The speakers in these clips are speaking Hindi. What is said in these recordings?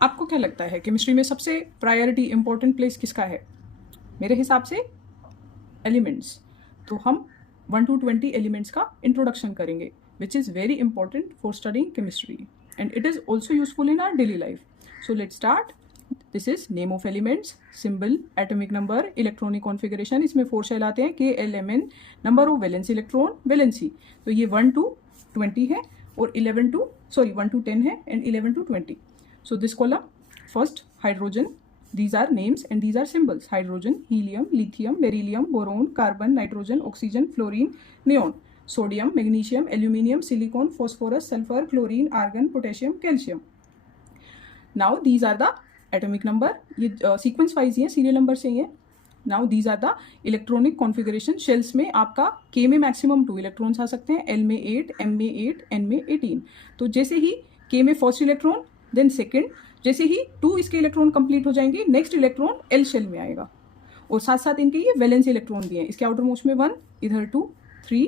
आपको क्या लगता है केमिस्ट्री में सबसे प्रायोरिटी इंपॉर्टेंट प्लेस किसका है? मेरे हिसाब से एलिमेंट्स। तो हम 1 to 20 एलिमेंट्स का इंट्रोडक्शन करेंगे, which is very important for studying chemistry and it is also useful in are daily life. So let's start. This is name of elements, symbol, atomic number, electronic configuration. इसमें 4 शेल आते हैं, KLMN. Number of valency electron, valency. तो ये 1 to 20 है और 1 to 10 है and 11 to 20. So this column, first hydrogen, these are names and these are symbols. Hydrogen, helium, lithium, beryllium, boron, carbon, nitrogen, oxygen, fluorine, neon. Sodium, magnesium, aluminium, silicon, phosphorus, sulfur, chlorine, argon, potassium, calcium. Now these are the atomic number. ये sequence wise ही है, serial number से ही है. Now these are the electronic configuration. shells में आपका K में maximum 2 electrons आ सकते हैं, L में 8, M में 8, N में 18. तो जैसे ही K में फर्स्ट इलेक्ट्रॉन, देन सेकेंड, जैसे ही 2 इसके इलेक्ट्रॉन कंप्लीट हो जाएंगे, नेक्स्ट इलेक्ट्रॉन एल शेल में आएगा. और साथ साथ इनके ये वैलेंस इलेक्ट्रॉन भी हैं. इसके आउटर मोस्ट में 1, इधर 2, 3.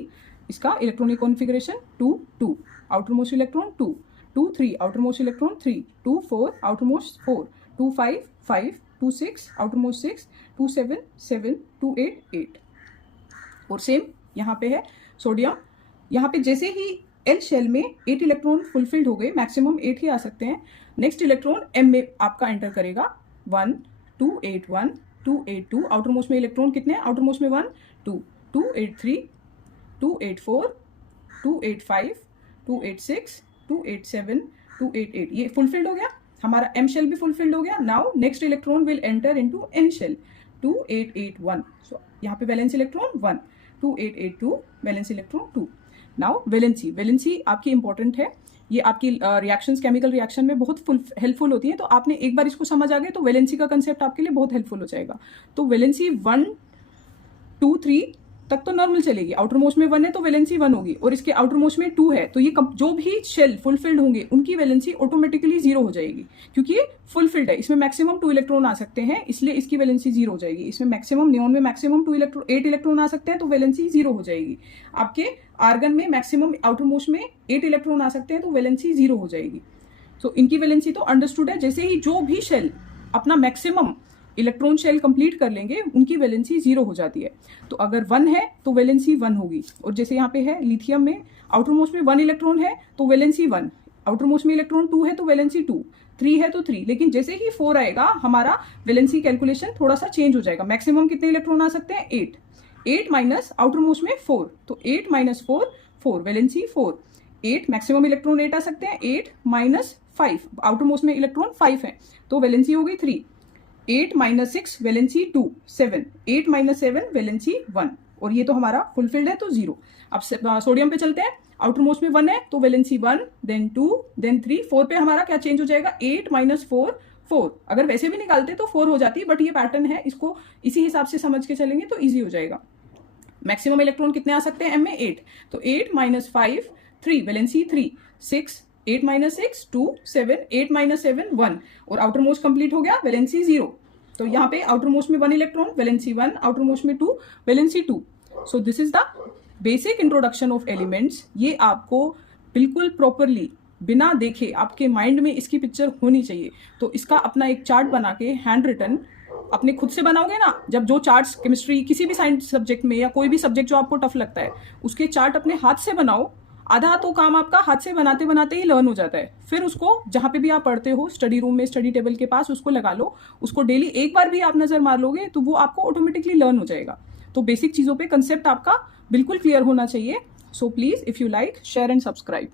इसका electronic configuration 2, 2. Outer most electron 2, 2, 3. Outer most electron 3, 2, 4. Outer most 4, 2, 5, 5, 2, 6. Outer most 6, 2, 7, 7, 2, 8, 8. और सेम यहाँ पे है सोडियम. यहाँ पे जैसे ही एल शेल में 8 इलेक्ट्रॉन फुलफिल्ड हो गए, मैक्सिमम 8 ही आ सकते हैं. नेक्स्ट इलेक्ट्रॉन एम में आपका एंटर करेगा, 1, 2, 8, 1, 2, 8, 2. आउटर मोस्ट में इलेक्ट्रॉन कितने हैं? आउटर मोस्ट में 1, 2, 2, 8, 3, 2, 8, 4, 2, 8, 5, 2, 8, 6, 2, 8, 7, 2, 8, 8. ये फुलफिल्ड हो गया, हमारा एम शेल भी फुलफिल्ड हो गया. Now next electron will enter into N shell, 2, 8, 8, 1. So यहाँ पे valence electron 1, 2, 8, 8, 2. Valence electron 2. Now valency आपकी इंपॉर्टेंट है. ये आपकी रिएक्शंस, केमिकल रिएक्शन में बहुत हेल्पफुल होती है. तो आपने एक बार इसको समझ आ गए तो वैलेंसी का कंसेप्ट आपके लिए बहुत हेल्पफुल हो जाएगा. तो वैलेंसी 1, 2, 3 तक तो नॉर्मल चलेगी. आउटर मोस्ट में 1 है तो वैलेंसी 1 होगी, और इसके आउटर मोस्ट में 2 है तो ये जो भी शेल फुलफिल्ड होंगे उनकी वैलेंसी ऑटोमेटिकली 0 हो जाएगी, क्योंकि ये फुलफिल्ड है. इसमें मैक्सिमम 2 इलेक्ट्रॉन आ सकते हैं, इसलिए इसकी वैलेंसी 0 हो जाएगी. इसमें मैक्सिमम, नियॉन में मैक्सिमम 8 इलेक्ट्रॉन आ सकते हैं तो वैलेंसी 0 हो जाएगी. आपके आर्गन में मैक्सिमम आउटर मोस्ट में 8 इलेक्ट्रॉन आ सकते हैं तो वैलेंसी 0 हो जाएगी. तो इनकी वैलेंसी तो अंडरस्टूड है. जैसे ही जो भी शेल अपना मैक्सिमम इलेक्ट्रॉन शेल कंप्लीट कर लेंगे, उनकी वैलेंसी 0 हो जाती है. तो अगर 1 है तो वैलेंसी 1 होगी. और जैसे यहाँ पे है लिथियम में, आउटर मोस्ट में 1 इलेक्ट्रॉन है तो वैलेंसी 1, आउटर मोस्ट में इलेक्ट्रॉन 2 है तो वैलेंसी 2, 3 है तो 3. लेकिन जैसे ही 4 आएगा, हमारा वैलेंसी कैलकुलेशन थोड़ा सा चेंज हो जाएगा. मैक्सिमम कितने इलेक्ट्रॉन आ सकते हैं? 8. 8 माइनस आउटर मोस्ट में 4, तो 8 माइनस 4, 4. वैलेंसी 4. 8 मैक्सिमम इलेक्ट्रॉन 8 आ सकते हैं. 8 माइनस 5, आउटर मोस्ट में इलेक्ट्रॉन 5 है तो वैलेंसी हो गई 3. 8 माइनस 6 वैलेंसी 2, 7. 8 minus 7 valency 1. और ये तो हमारा फुलफिल्ड है तो 0. अब सोडियम पे चलते हैं. आउटर मोस्ट में 1 है तो वैलेंसी 1, देन 2, देन 3. 4 पे हमारा क्या चेंज हो जाएगा? 8 माइनस 4, 4. अगर वैसे भी निकालते तो 4 हो जाती, बट ये पैटर्न है, इसको इसी हिसाब से समझ के चलेंगे तो ईजी हो जाएगा. मैक्सिमम इलेक्ट्रॉन कितने आ सकते हैं एम में? 8. तो 8 माइनस 5, 3. वैलेंसी 3. 6. 8 माइनस 6, 2, 7. 8 माइनस 7, 1. और आउटर मोस्ट कंप्लीट हो गया, वैलेंसी 0. तो यहाँ पे आउटर मोस्ट में 1 इलेक्ट्रॉन, वैलेंसी 1. आउटर मोस्ट में 2, valency 2. So this is the basic introduction of elements. ये आपको बिल्कुल प्रॉपरली बिना देखे आपके माइंड में इसकी पिक्चर होनी चाहिए. तो इसका अपना एक चार्ट बना के हैंड रिटन अपने खुद से बनाओगे ना, जब जो चार्ट्स केमिस्ट्री किसी भी साइंस सब्जेक्ट में या कोई भी सब्जेक्ट जो आपको टफ लगता है, उसके चार्ट अपने हाथ से बनाओ. आधा तो काम आपका हाथ से बनाते बनाते ही लर्न हो जाता है. फिर उसको जहां पे भी आप पढ़ते हो, स्टडी रूम में, स्टडी टेबल के पास, उसको लगा लो. उसको डेली एक बार भी आप नजर मार लोगे तो वो आपको ऑटोमेटिकली लर्न हो जाएगा. तो बेसिक चीजों पे कंसेप्ट आपका बिल्कुल क्लियर होना चाहिए. So please, if you like, share and subscribe.